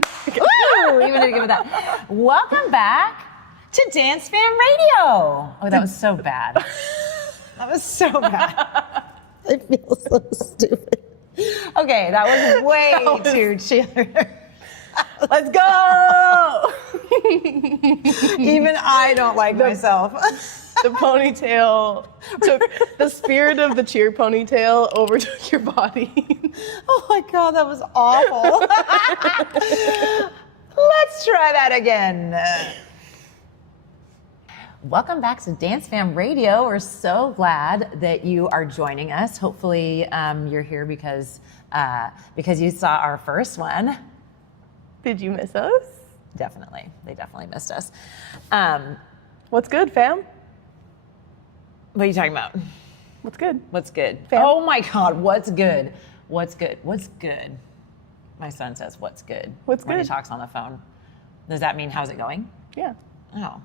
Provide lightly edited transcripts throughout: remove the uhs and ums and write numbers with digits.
Woo! Even to give it that. Welcome back to DanceFam Radio. Oh, that was so bad. That was so bad. I feel so stupid. Okay, that was way too cheerleader. Let's go! Even I don't like myself. The ponytail took, the spirit of the cheer ponytail overtook your body. Oh my God, that was awful. Let's try that again. Welcome back to DanceFam Radio. We're so glad that you are joining us. Hopefully you're here because you saw our first one. Did you miss us? Definitely. They definitely missed us. What's good, fam? What are you talking about? What's good? What's good? Fam? Oh my God, what's good? What's good? What's good? My son says, what's good? What's when good? he talks on the phone. Does that mean, how's it going? Yeah. Oh.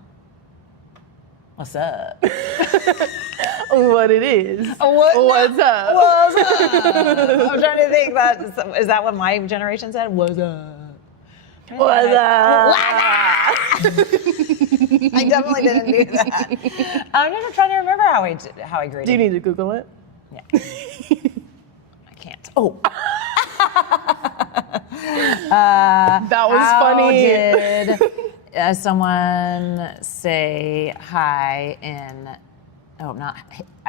What's up? What it is. What's up? What's up? I'm trying to think is that what my generation said? What's up? What's up? I definitely didn't do that. I'm just trying to remember how I greeted. Do you need to Google it? Yeah. I can't. Oh. That was funny. Did someone say hi in, not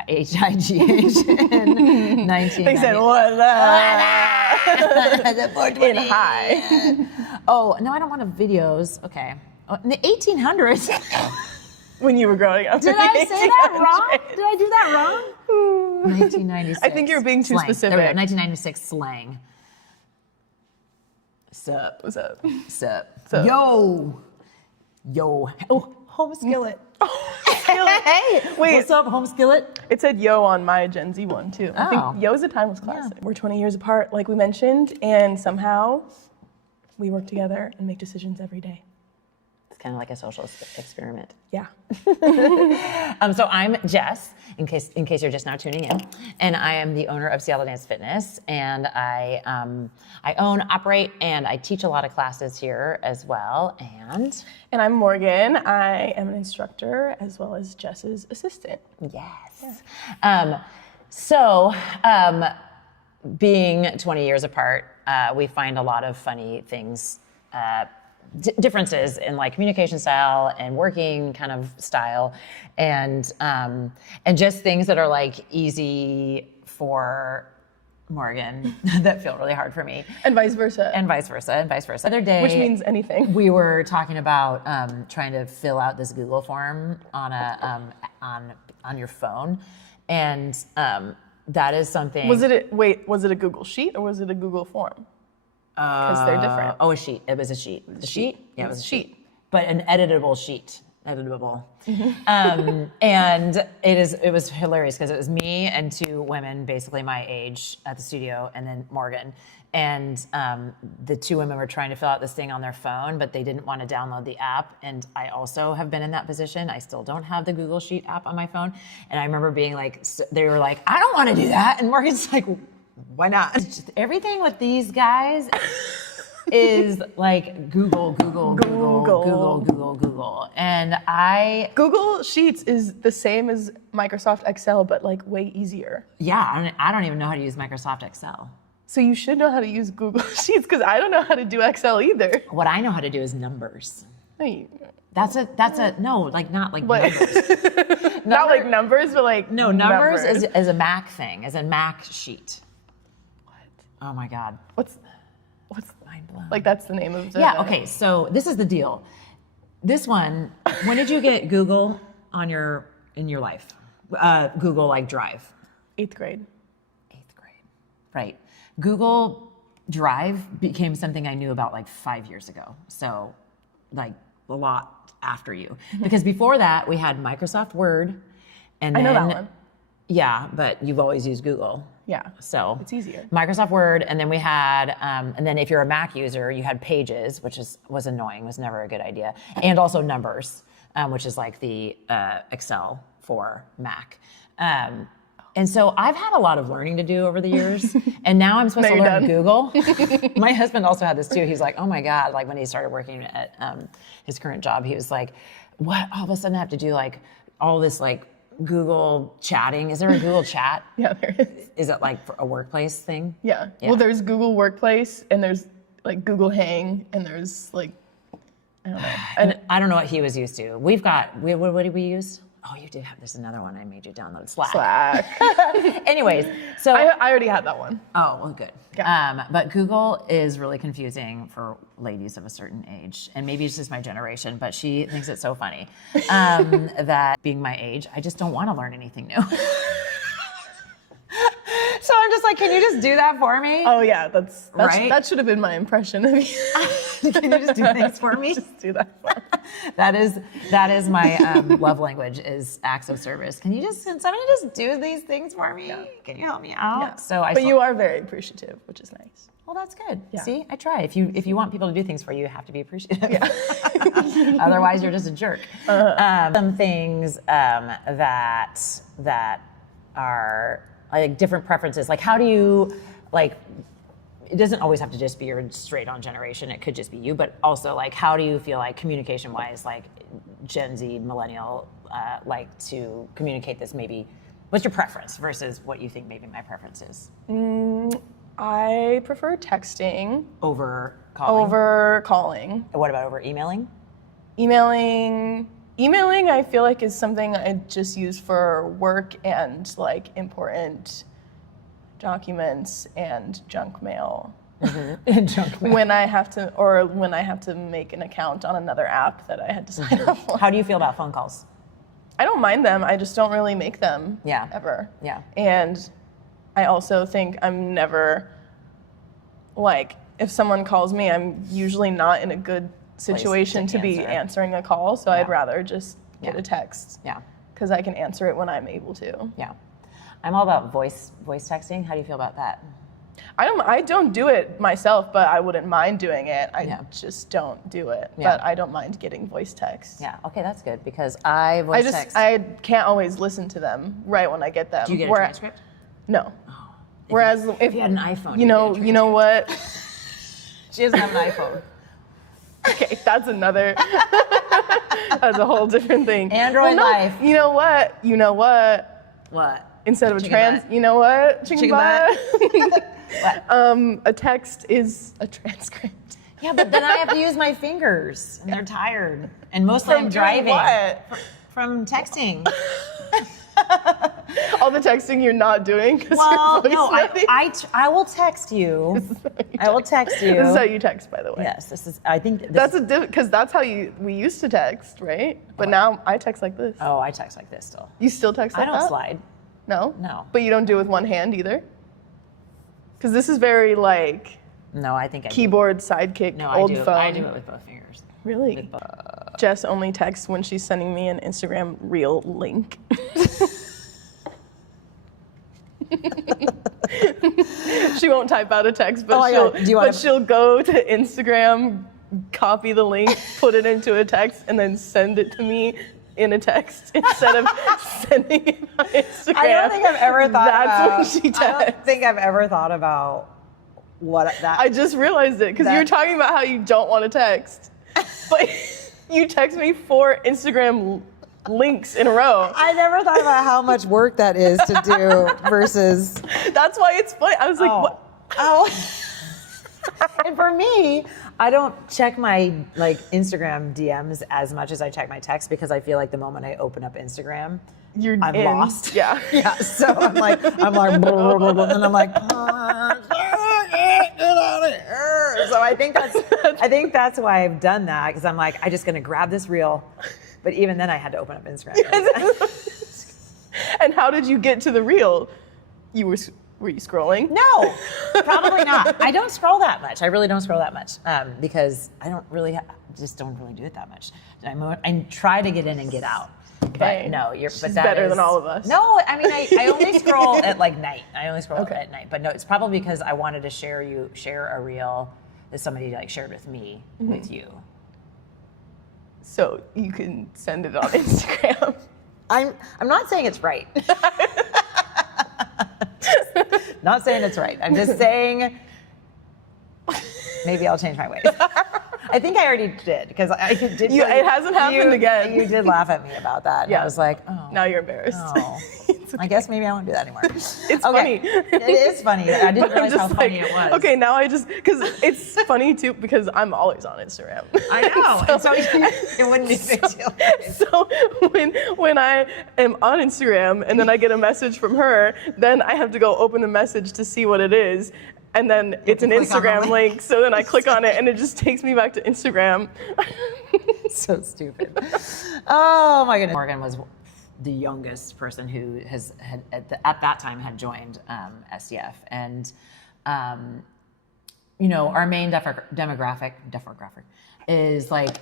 HIGH in 1990? They said, what's up? In hi. Oh, no, I don't want to videos. Okay. Oh, in the 1800s. When you were growing up. Did I say that wrong? Did I do that wrong? 1996. I think you're being too slang. specific. There we go. 1996 slang. Sup. What's up? Sup. Sup. Yo. Oh, home skillet. Hey, wait. What's up, home skillet? It said yo on my Gen Z one too. I Oh. think yo is a timeless classic. We're 20 years apart, like we mentioned, and somehow we work together and make decisions every day. It's kind of like a social experiment. Yeah. So I'm Jess, in case you're just now tuning in, and I am the owner of Seattle Dance Fitness, and I own, operate, and I teach a lot of classes here as well. And I'm Morgan. I am an instructor as well as Jess's assistant. Yes. Yeah. Being 20 years apart, we find a lot of funny things. Differences in like communication style and working kind of style, and just things that are like easy for Morgan that feel really hard for me, And vice versa. The other day, Which means anything. we were talking about trying to fill out this Google form on on your phone, and that is something. Was it a Google Sheet or was it a Google Form? Because they're different. Oh, a sheet. It was a sheet. The sheet? Yeah, it was a sheet. But an editable sheet. Editable. And it was hilarious because it was me and two women basically my age at the studio, and then Morgan. And the two women were trying to fill out this thing on their phone, but they didn't want to download the app. And I also have been in that position. I still don't have the Google Sheet app on my phone. And I remember being like, they were like, I don't want to do that. And Morgan's like, why not? Just everything with these guys is like Google. And Google Sheets is the same as Microsoft Excel, but like way easier. Yeah, I don't even know how to use Microsoft Excel. So you should know how to use Google Sheets because I don't know how to do Excel either. What I know how to do is numbers. Hey. Not like numbers. Not like numbers, but like no, numbers is a Mac thing, is a Mac sheet. What? Oh my God. What's Mind blown. like that's the name of the Yeah, okay, so this is the deal. This one, when did you get Google in your life? Google like Drive. 8th grade. 8th grade. Right. Google Drive became something I knew about like 5 years ago. So like a lot after you. Because before that we had Microsoft Word, and then, I know that one. Yeah, but you've always used Google. Yeah. So it's easier. Microsoft Word, and then we had, and then if you're a Mac user, you had Pages, which was annoying, was never a good idea, and also Numbers, which is like the Excel for Mac. And so I've had a lot of learning to do over the years, and now I'm supposed to learn Google. My husband also had this too. He's like, oh my God, like when he started working at his current job, he was like, what, all of a sudden I have to do like all this like Google chatting. Is there a Google chat? Yeah, there is. Is it like a workplace thing? Yeah. Well, there's Google Workplace, and there's like Google Hang, and there's like, I don't know. And I don't know what he was used to. What did we use? Oh, you did have, there's another one I made you download, Slack. Anyways, so. I already had that one. Oh, well, good. Yeah. But Google is really confusing for ladies of a certain age. And maybe it's just my generation, but she thinks it's so funny that being my age, I just don't want to learn anything new. So I'm just like, can you just do that for me? Oh yeah, that's right? That should have been my impression of you. Can you just do things for me? Just do that for me. That is my love language, is acts of service. Can somebody just do these things for me? Yeah. Can you help me out? Yeah. So but you are very appreciative, which is nice. Well, that's good. Yeah. See, I try. If you want people to do things for you, you have to be appreciative. Yeah. Otherwise, you're just a jerk. Some things that are like different preferences. Like, how do you like? It doesn't always have to just be your straight on generation. It could just be you. But also, like, how do you feel like communication wise, like Gen Z, millennial, like to communicate this? Maybe, what's your preference versus what you think maybe my preference is? I prefer texting Over calling. What about over emailing? Emailing, I feel like, is something I just use for work and like important documents and junk mail. And junk mail. When I have to make an account on another app that I had to sign up for. How do you feel about phone calls? I don't mind them. I just don't really make them. Yeah. Ever. Yeah. And I also think I'm never, like, if someone calls me, I'm usually not in a good situation to be answering a call, so I'd rather just get a text. Yeah. Because I can answer it when I'm able to. Yeah. I'm all about voice texting. How do you feel about that? I don't do it myself, but I wouldn't mind doing it. I just don't do it. Yeah. But I don't mind getting voice texts. Yeah. Okay, that's good because I voice text. I can't always listen to them right when I get them. Do you get a transcript? No. Oh. Whereas if you had an iPhone, you know what? She doesn't have an iPhone. Okay, that's a whole different thing. Android life. You know what? What? Instead of Chicken butt? you know what? Chicken butt. What? A text is a transcript. Yeah, but then I have to use my fingers, and they're tired, and mostly I'm driving. What? From texting. All the texting you're not doing. Well, no, I will text you. I will text you. This is how you text, by the way. Yes, this is. I think that's because that's how we used to text, right? But now I text like this. Oh, I text like this still. You still text like that? I don't slide. No. No. But you don't do it with one hand either. Because this is very like. No, I think I keyboard sidekick. No, old I do. phone. I do it with both fingers. Really? Jess only texts when she's sending me an Instagram reel link. She won't type out a text, but she'll go to Instagram, copy the link, put it into a text, and then send it to me in a text instead of sending it on Instagram. I don't think I've ever thought That's when she texts. I don't think I've ever thought about what that. I just realized it because you were talking about how you don't want to text, but you text me 4 Instagram links in a row. I never thought about how much work that is to do versus. That's why it's funny. I was like, what? Oh. And for me, I don't check my Instagram DMs as much as I check my text because I feel like the moment I open up Instagram, I'm lost. Yeah. Yeah. So I'm like, and I'm like, get out of here. So I think that's why I've done that because I'm like, I'm just gonna grab this reel. But even then, I had to open up Instagram. And how did you get to the reel? Were you scrolling? No, probably not. I don't scroll that much. I really don't scroll that much because I don't really do it that much. I try to get in and get out. Okay. But no, She's better than all of us. No, I mean I only scroll at night. I only scroll at night. But no, it's probably because I wanted to share a reel that somebody shared with me with you. So you can send it on Instagram. I'm not saying it's right. Not saying it's right. I'm just saying maybe I'll change my ways. I think I already did because I did. It hasn't happened again. You did laugh at me about that. Yeah. I was like, oh. Now you're embarrassed. Oh. Okay. I guess maybe I won't do that anymore. It's funny. It is funny. I didn't realize how funny it was. Okay, now because it's funny too because I'm always on Instagram. I know. So it wouldn't be a big deal. So when I am on Instagram and then I get a message from her, then I have to go open the message to see what it is. And then it's an Instagram link, so then I click on it and it just takes me back to Instagram. So stupid. Oh my goodness. Morgan was the youngest person who had at that time had joined SDF, and our main demographic is like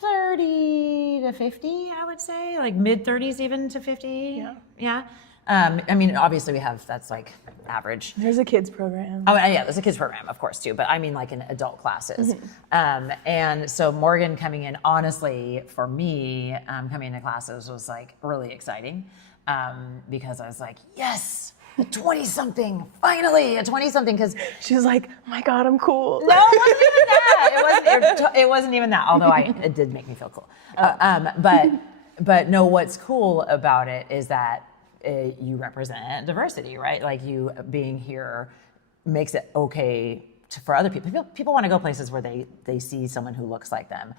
30 to 50, I would say, like mid 30s even to 50. Yeah. I mean, obviously that's like average. There's a kids program. Oh, yeah, there's a kids program, of course, too. But I mean, like in adult classes. And so Morgan coming in, honestly, for me, coming into classes was like really exciting because I was like, yes, a 20-something, finally, a 20-something. Because she was like, oh my God, I'm cool. No, it wasn't even that. It wasn't even that, although it did make me feel cool. But no, what's cool about it is that you represent diversity, right? Like you being here makes it okay for other people. People want to go places where they see someone who looks like them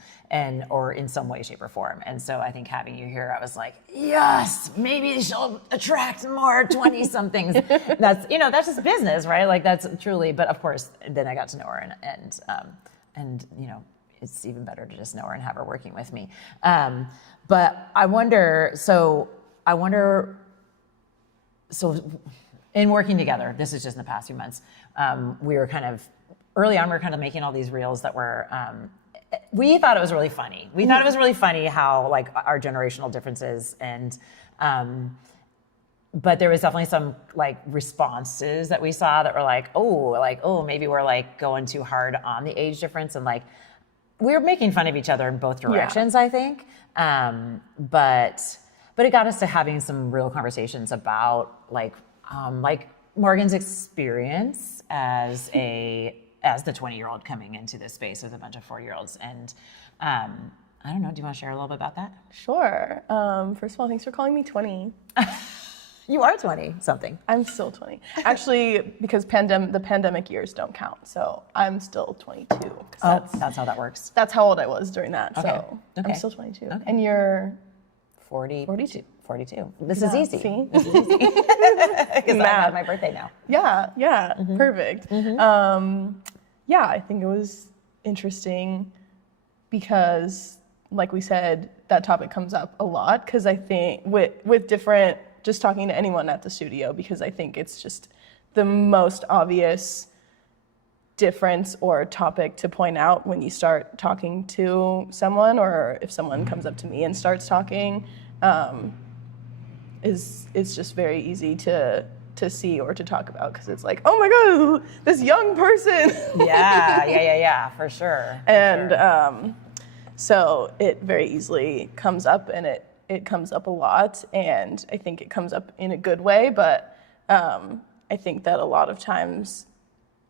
or in some way, shape, or form. And so I think having you here, I was like, yes, maybe she'll attract more 20-somethings. That's just business, right? Like that's truly, but of course, then I got to know her and it's even better to just know her and have her working with me. But I wonder, so in working together, this is just in the past few months, we were kind of, early on, we were kind of making all these reels that were, we thought it was really funny. We thought it was really funny how like our generational differences but there was definitely some like responses that we saw that were like, oh, maybe we're like going too hard on the age difference. And like, we were making fun of each other in both directions, I think. But it got us to having some real conversations about like Morgan's experience as the 20-year-old coming into this space with a bunch of 4-year-olds. And I don't know, do you want to share a little bit about that? Sure. First of all, thanks for calling me 20. You are 20-something. I'm still 20. Actually, because the pandemic years don't count, so I'm still 22. That's how that works. That's how old I was during that, okay. So okay. I'm still 22. Okay. And you're? 42. This is easy. See? This is easy. Because I had my birthday now. Yeah, mm-hmm. Perfect. Mm-hmm. I think it was interesting because, like we said, that topic comes up a lot because I think with different, just talking to anyone at the studio, because I think it's just the most obvious difference or topic to point out when you start talking to someone, or if someone comes up to me and starts talking, it's just very easy to see or to talk about because it's like, oh my God, this young person. Yeah, for sure. So it very easily comes up, and it comes up a lot, and I think it comes up in a good way, but I think that a lot of times,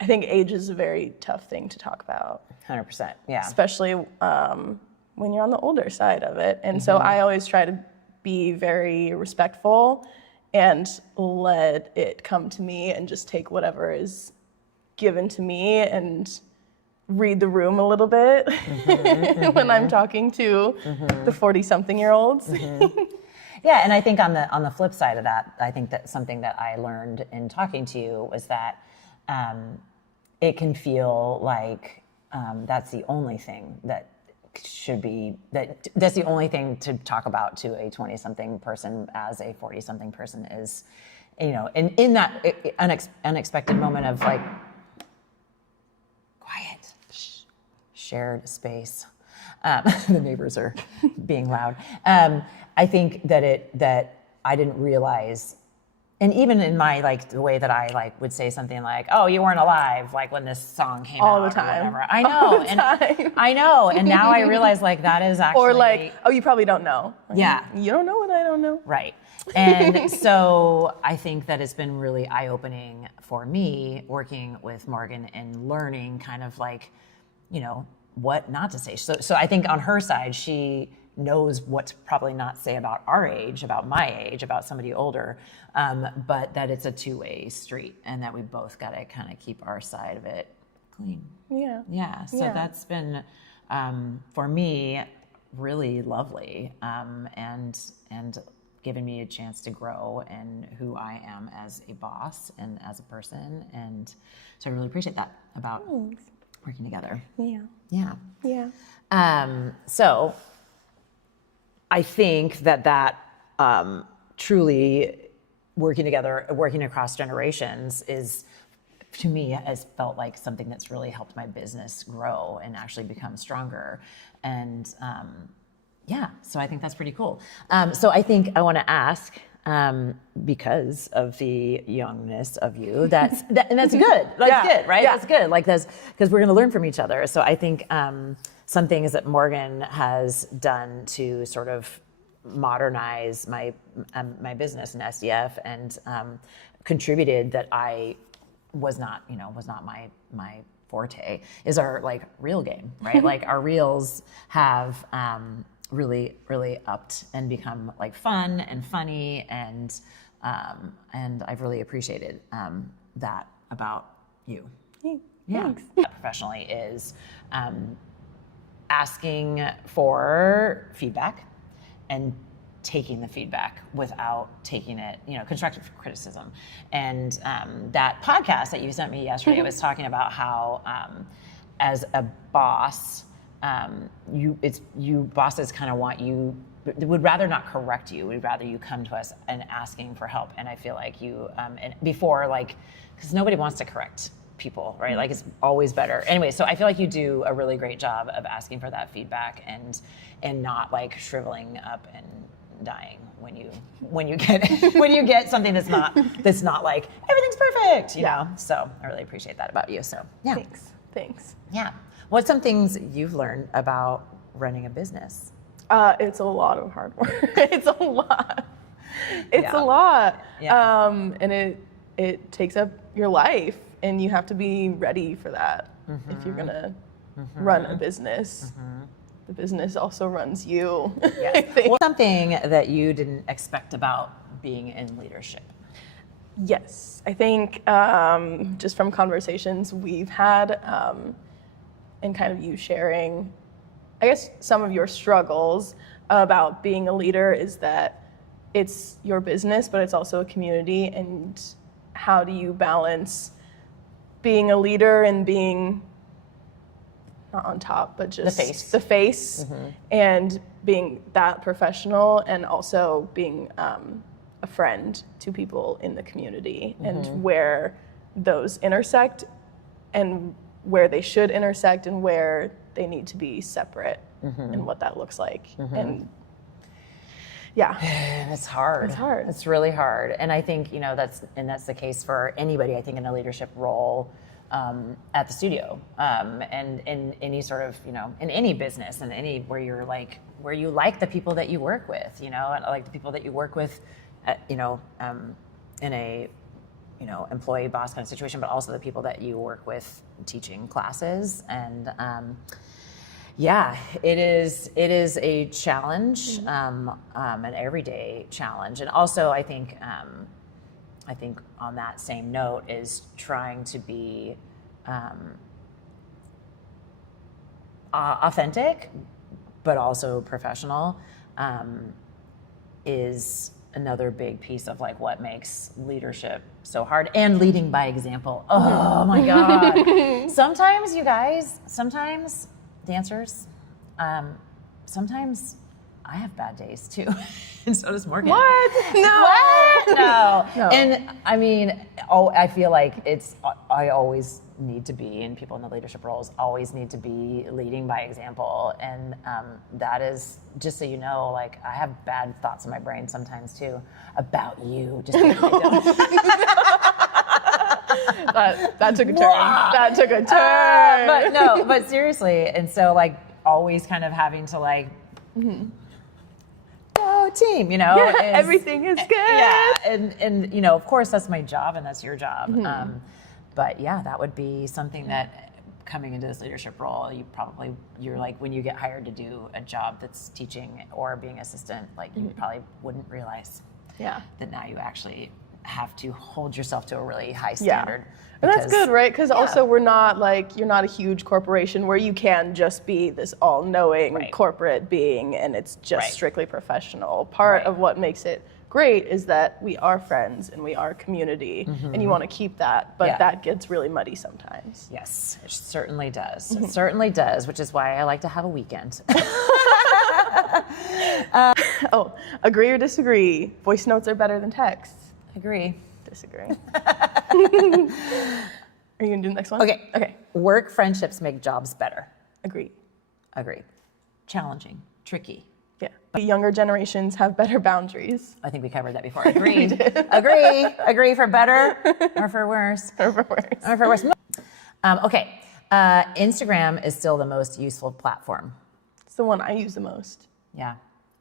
I think age is a very tough thing to talk about. 100%, yeah. Especially when you're on the older side of it. And so I always try to be very respectful and let it come to me and just take whatever is given to me and read the room a little bit when I'm talking to the 40-something-year-olds. Yeah, and I think on the flip side of that, I think that something that I learned in talking to you was that it can feel like that's the only thing that should be, that's the only thing to talk about to a 20-something person as a 40-something person is, in that unexpected moment of like, quiet, shared space. The neighbors are being loud. I think that I didn't realize And even in my, like, the way that I, like, would say something like, oh, you weren't alive, like, when this song came out. All the time. Or whatever. I know. I know. And now I realize, like, that is actually. Or like, oh, you probably don't know. Like, yeah. You don't know what I don't know. Right. And so I think that it's been really eye-opening for me working with Morgan and learning kind of like, you know, what not to say. So I think on her side, she knows what to probably not say about our age, about my age, about somebody older, but that it's a two-way street and that we both got to kind of keep our side of it clean. Yeah. Yeah. So that's been, for me, really lovely, and given me a chance to grow in who I am as a boss and as a person. And so I really appreciate that about working together. Yeah. Yeah. Yeah. So I think that truly working together, working across generations is, to me, has felt like something that's really helped my business grow and actually become stronger. And so I think that's pretty cool. So I think I want to ask, because of the youngness of you, and that's good. That's good, right? Yeah. That's good. Like because we're going to learn from each other. So I think some things that Morgan has done to sort of modernize my business in SDF and contributed that I was not my forte is our like reel game, right? Like our reels have really upped and become like fun and funny, and I've really appreciated that about you. Thanks. Professionally is asking for feedback and taking the feedback without taking it, constructive criticism. And that podcast that you sent me yesterday was talking about how as a boss, bosses kind of want you, would rather not correct you, would rather you come to us and asking for help. And I feel like you, and before, like, because nobody wants to correct people, right? Like it's always better. Anyway, so I feel like you do a really great job of asking for that feedback and not like shriveling up and dying when you get something that's not like everything's perfect, you know? So I really appreciate that about you. So yeah. Thanks. Yeah. What's some things you've learned about running a business? It's a lot of hard work. It's a lot. A lot. Yeah. And it takes up your life, and you have to be ready for that if you're gonna run a business. The business also runs you. Yes. What's something that you didn't expect about being in leadership? Yes, I think just from conversations we've had, and kind of you sharing, I guess, some of your struggles about being a leader is that it's your business, but it's also a community. And how do you balance being a leader and being not on top, but just the face and being that professional, and also being a friend to people in the community, and where those intersect and where they should intersect and where they need to be separate and what that looks like. And it's hard. It's really hard. And I think, that's the case for anybody, I think, in a leadership role at the studio, and in any sort of, in any business and where you like the people that you work with, and like the people that you work with, in a, employee boss kind of situation, but also the people that you work with teaching classes. And it is a challenge, an everyday challenge. And also I think on that same note is trying to be authentic, but also professional, is another big piece of like what makes leadership so hard, and leading by example. Oh my God. Sometimes dancers, sometimes I have bad days too. And so does Morgan. What? No. What? No. No. And I mean, I feel like I always need to be, and people in the leadership roles always need to be leading by example. And that is, just so you know, like I have bad thoughts in my brain sometimes too about you. Just kidding, that took a turn. That took a turn. But seriously, and so like always kind of having to like, go team, you know. Yeah, everything is good. Yeah, and you know, of course that's my job and that's your job. But yeah, that would be something that coming into this leadership role, you're like when you get hired to do a job that's teaching or being assistant, like you probably wouldn't realize that now you actually have to hold yourself to a really high standard. And that's good, right? Because also we're not like, you're not a huge corporation where you can just be this all-knowing corporate being and it's just strictly professional. Part of what makes it great is that we are friends and we are community and you want to keep that, but that gets really muddy sometimes. Yes, it certainly does. It certainly does, which is why I like to have a weekend. Agree or disagree? Voice notes are better than texts. Agree. Disagree. Are you gonna do the next one? Okay. Work friendships make jobs better. Agree. Challenging, tricky. Yeah. But younger generations have better boundaries. I think we covered that before. Agreed. Agree for better or for worse. Or for worse. Okay. Instagram is still the most useful platform. It's the one I use the most. Yeah,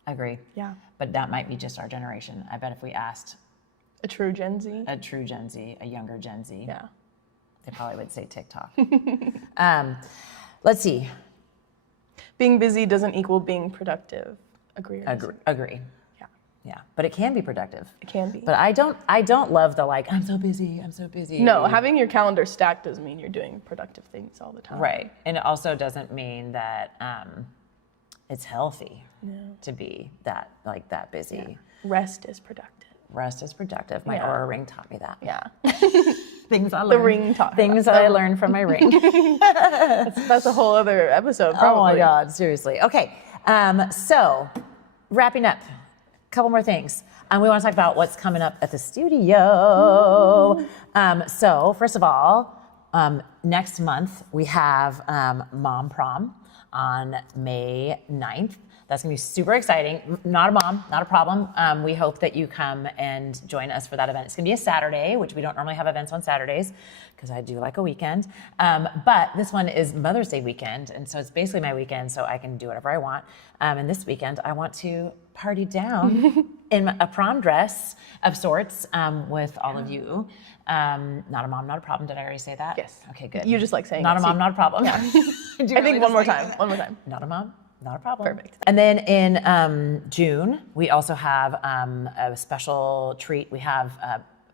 agree. Yeah. But that might be just our generation. I bet if we asked a true Gen Z, a younger Gen Z, they probably would say TikTok. Let's see. Being busy doesn't equal being productive. Agree. Agree. Yeah, but it can be productive. It can be. But I don't love the like, I'm so busy. No, having your calendar stacked doesn't mean you're doing productive things all the time. Right, and it also doesn't mean that it's healthy to be that busy. Yeah. Rest is productive. My Aura ring taught me that. Yeah. Things I learned. The ring taught me Things that I learned from my ring. That's a whole other episode, probably. Oh my God, seriously. Okay, so wrapping up, a couple more things. We want to talk about what's coming up at the studio. So first of all, next month we have Mom Prom on May 9th. That's gonna be super exciting. Not a problem. We hope that you come and join us for that event. It's gonna be a Saturday, which we don't normally have events on Saturdays because I do like a weekend. But this one is Mother's Day weekend, and so it's basically my weekend, so I can do whatever I want. And this weekend, I want to party down in a prom dress of sorts with all of you. Not a mom, not a problem. Did I already say that? Yes. Okay, good. You just like saying not a mom, not a problem. Yeah. I think one more time. Not a mom. Not a problem. Perfect. And then in June, we also have a special treat. We have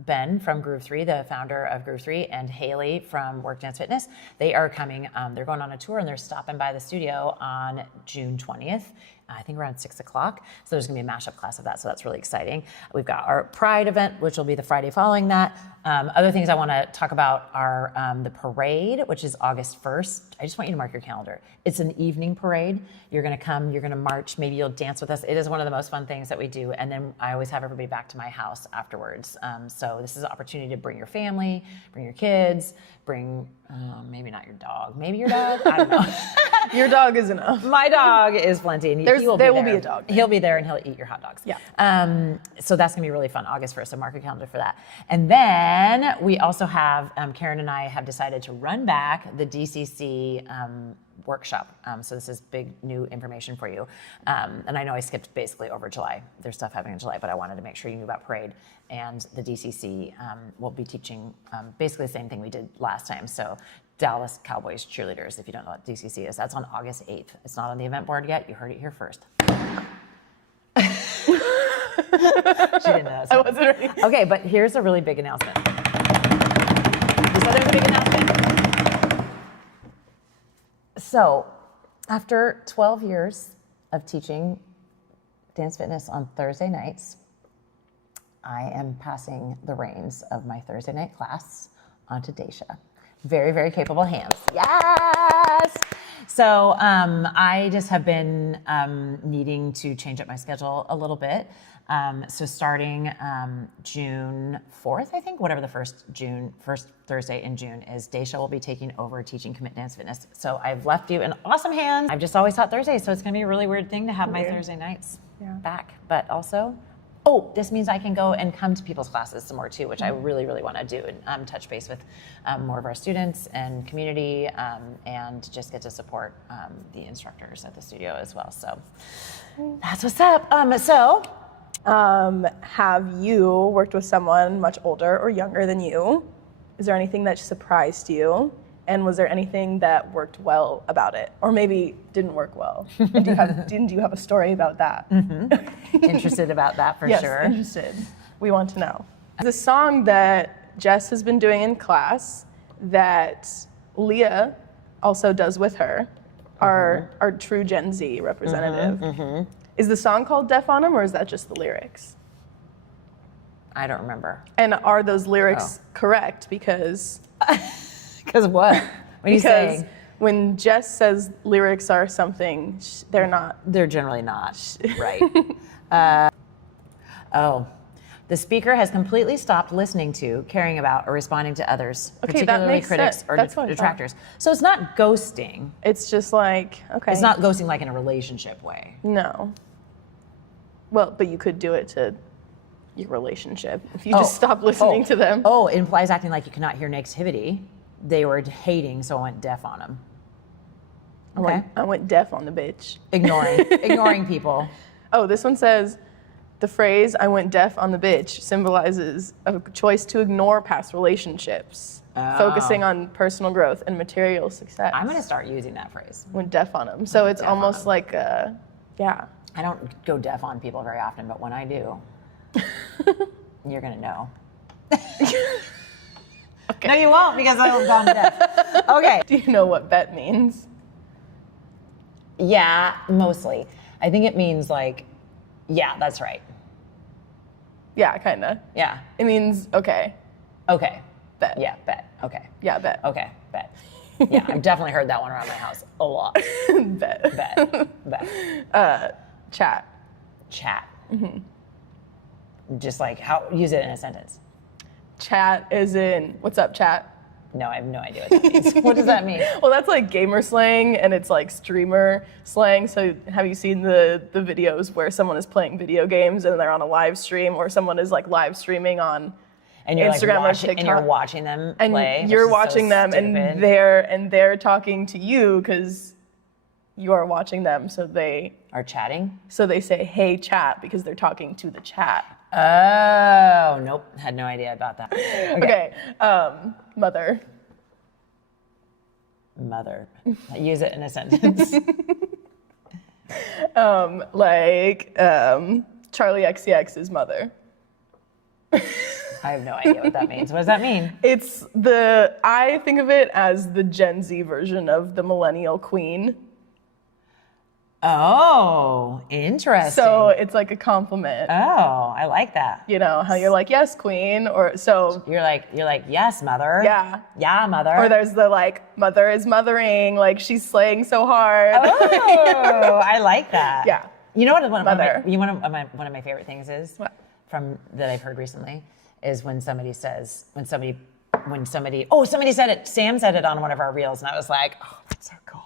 Ben from Groove 3, the founder of Groove 3, and Haley from Work Dance Fitness. They are coming. They're going on a tour and they're stopping by the studio on June 20th. I think around 6 o'clock. So there's gonna be a mashup class of that. So that's really exciting. We've got our Pride event, which will be the Friday following that. Other things I wanna talk about are the parade, which is August 1st. I just want you to mark your calendar. It's an evening parade. You're gonna come, you're gonna march, maybe you'll dance with us. It is one of the most fun things that we do. And then I always have everybody back to my house afterwards. So this is an opportunity to bring your family, bring your kids, bring, maybe not your dog, maybe your dog, I don't know. Your dog is enough. My dog is plenty. And there will be a dog. He'll be there and he'll eat your hot dogs. Yeah. So that's gonna be really fun, August 1st, so mark your calendar for that. And then we also have, Karen and I have decided to run back the DCC workshop. So this is big new information for you. And I know I skipped basically over July. There's stuff happening in July, but I wanted to make sure you knew about Parade. And the DCC will be teaching basically the same thing we did last time. So Dallas Cowboys cheerleaders, if you don't know what DCC is, that's on August 8th. It's not on the event board yet. You heard it here first. She didn't know. I wasn't ready. Okay, but here's a really big announcement. You said there was a big announcement? So, after 12 years of teaching dance fitness on Thursday nights, I am passing the reins of my Thursday night class onto Daisha. Very, very capable hands. Yes! So I just have been needing to change up my schedule a little bit. So starting June 4th, I think, whatever the first Thursday in June is, Daisha will be taking over teaching Commit Dance Fitness. So I've left you in awesome hands. I've just always taught Thursdays, so it's gonna be a really weird thing to have my Thursday nights back. But also, this means I can go and come to people's classes some more too, which I really, really want to do, and touch base with more of our students and community, and just get to support the instructors at the studio as well. So that's what's up. Have you worked with someone much older or younger than you? Is there anything that surprised you? And was there anything that worked well about it? Or maybe didn't work well? And do you have a story about that? Mm-hmm. Interested about that for yes, sure. Yes, interested. We want to know. The song that Jess has been doing in class that Leah also does with her, our true Gen Z representative. Is the song called Deaf on 'Em, or is that just the lyrics? I don't remember. And are those lyrics correct? Because... Because what? What are you saying? When Jess says lyrics are something, they're not. They're generally not, right. The speaker has completely stopped listening to, caring about, or responding to others, particularly critics or detractors. So it's not ghosting. It's just like, okay. It's not ghosting like in a relationship way. No. Well, but you could do it to your relationship if you just stop listening to them. It implies acting like you cannot hear negativity. They were hating, so I went deaf on them. Okay. I went deaf on the bitch. Ignoring people. Oh, this one says, the phrase, I went deaf on the bitch, symbolizes a choice to ignore past relationships, focusing on personal growth and material success. I'm going to start using that phrase. Went deaf on them. So it's almost like, I don't go deaf on people very often, but when I do, you're going to know. Okay. No, you won't, because I will gone deaf. Okay. Do you know what bet means? Yeah, mostly. I think it means like, yeah, that's right. Yeah, kind of. Yeah. It means, okay. Okay. Bet. Yeah, bet. Okay. Yeah, bet. Okay, bet. Yeah, I've definitely heard that one around my house a lot. Bet. Bet. Chat. Chat. Just like, use it in a sentence. Chat is in, what's up, chat? No, I have no idea what that means. What does that mean? Well, that's like gamer slang, and it's like streamer slang. So have you seen the videos where someone is playing video games and they're on a live stream, or someone is like live streaming on Instagram or TikTok? And you're watching them play. And you're watching them, and they're talking to you because you are watching them. So they are chatting. So they say, "Hey, chat," because they're talking to the chat. Oh, nope. Had no idea about that. Okay. Mother. Mother. Use it in a sentence. Charlie XCX's mother. I have no idea what that means. What does that mean? I think of it as the Gen Z version of the millennial queen. Oh, interesting. So it's like a compliment. Oh, I like that. You know, how you're like, yes, queen, or so. You're like, yes, mother. Yeah. Yeah, mother. Or there's the like, mother is mothering, like she's slaying so hard. Oh, I like that. Yeah. You know what one of my favorite things is? What? That I've heard recently is when somebody said it, Sam said it on one of our reels, and I was like, oh, that's so cool.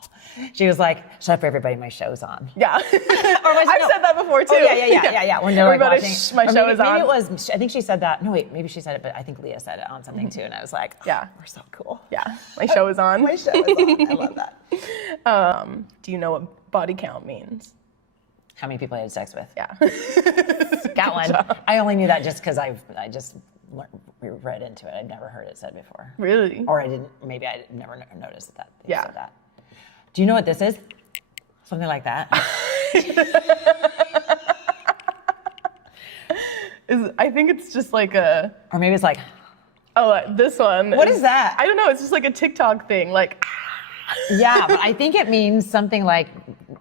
She was like, shut up, everybody, my show's on. Yeah. I've said that before, too. Oh, yeah. When they're everybody, watching. My show is on. Maybe it was, I think she said that. No, wait, maybe she said it, but I think Leah said it on something, too. And I was like, yeah, we're so cool. Yeah, my show is on. My show is on. I love that. Do you know what body count means? How many people I had sex with? Yeah. Got one. Job. I only knew that just because I just read into it. I'd never heard it said before. Really? Or maybe I never noticed that. Yeah. Said that. Do you know what this is? Something like that. I think it's just like a... Or maybe it's like... Oh, this one. What is that? I don't know. It's just like a TikTok thing. Like... Yeah, but I think it means something like...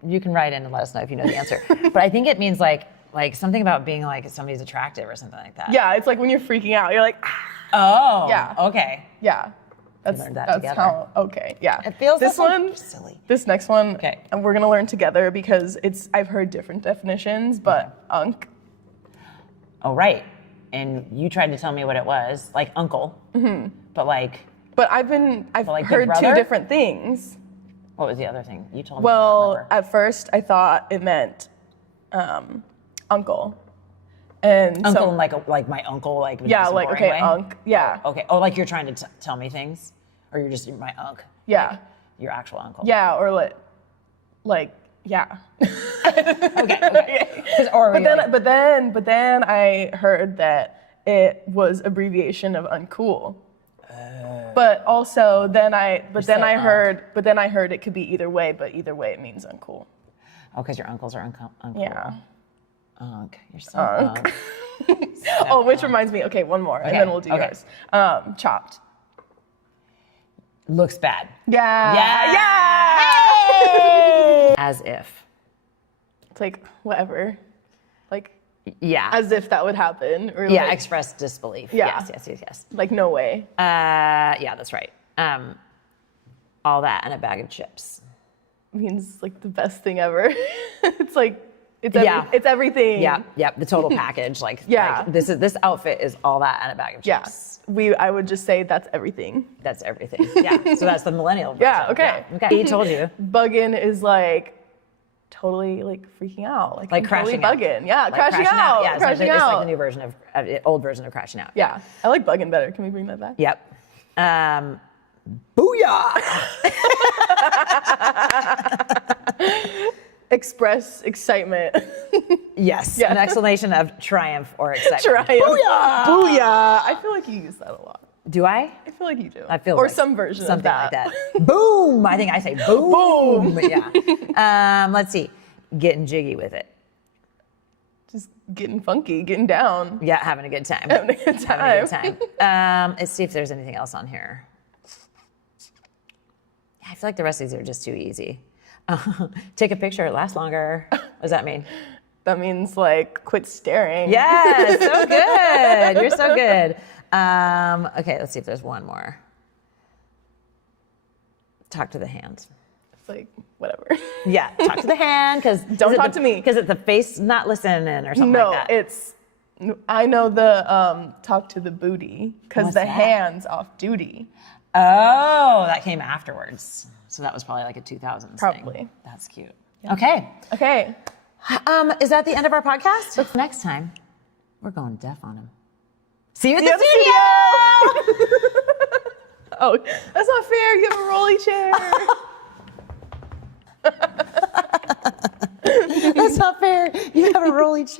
You can write in and let us know if you know the answer. But I think it means like something about being like somebody's attractive or something like that. Yeah, it's like when you're freaking out. You're like... Oh. Yeah. Okay. Yeah. That's learned that that's together. how. Okay, yeah. It feels this like one silly. This next one, Okay. and we're gonna learn together because I've heard different definitions, but unk. Oh, right. And you tried to tell me what it was, like uncle. Mm-hmm. But like. But I've like heard big two brother? different things. What was the other thing you told me? Well, at first I thought it meant uncle. And uncle, so, like my uncle, like in yeah, just a like boring okay, way? unk, yeah, Okay. Oh, like you're trying to tell me things, or you're just my unk, yeah, your actual uncle. yeah, or like yeah. Okay. Or But then I heard that it was abbreviation of uncool. But also then I heard it could be either way, but either way it means uncool. Oh, because your uncles are uncool. Yeah. Unk. You're so unk. Oh, which reminds me. Okay, one more, and then we'll do yours. Chopped. Looks bad. Yeah. Yeah. Hey! As if. It's like whatever. Like Yeah. as if that would happen. Or Yeah. like, Express disbelief. Yeah. Yes. like no way. Yeah, that's right. All that and a bag of chips. Means like the best thing ever. It's like it's Yeah. everything. Yeah. The total package. Like, Yeah. like this outfit is all that and a bag of Yeah. chips. I would just say that's everything. That's everything. Yeah. So that's the millennial version. Yeah, okay. Yeah, okay. He told you. Bugging is like totally like freaking out. Like I'm crashing totally out. bugging. Yeah, Like crashing out. Yeah, crashing it's out. like the new version of old version of crashing out. Yeah. I like bugging better. Can we bring that back? Yep. Booyah! Express excitement. Yes. Yeah. An exclamation of triumph or excitement. Triumph. Booyah! Booyah. I feel like you use that a lot. Do I? I feel like you do. I feel or like some version something of that. like that. Boom! I think I say boom. Yeah. Let's see. Getting jiggy with it. Just getting funky, getting down. Yeah, having a good time. Having a good time. Having a good time. Let's see if there's anything else on here. Yeah, I feel like the rest of these are just too easy. Take a picture, it lasts longer. What does that mean? That means like quit staring. Yeah, so good. You're so good. Okay, let's see if there's one more. Talk to the hand. It's like whatever. Yeah, talk to the hand because Don't talk to me. Because it's the face not listening or something No, like that. I know the talk to the booty because What's the that? hand's off duty. Oh, that came afterwards. So that was probably like a 2000s Probably. thing. That's cute. Okay. Okay. Is that the end of our podcast? But next time, we're going deaf on him. See you at See you the at the studio! Oh, that's not fair. You have a rolly chair. That's not fair. You have a rolly chair.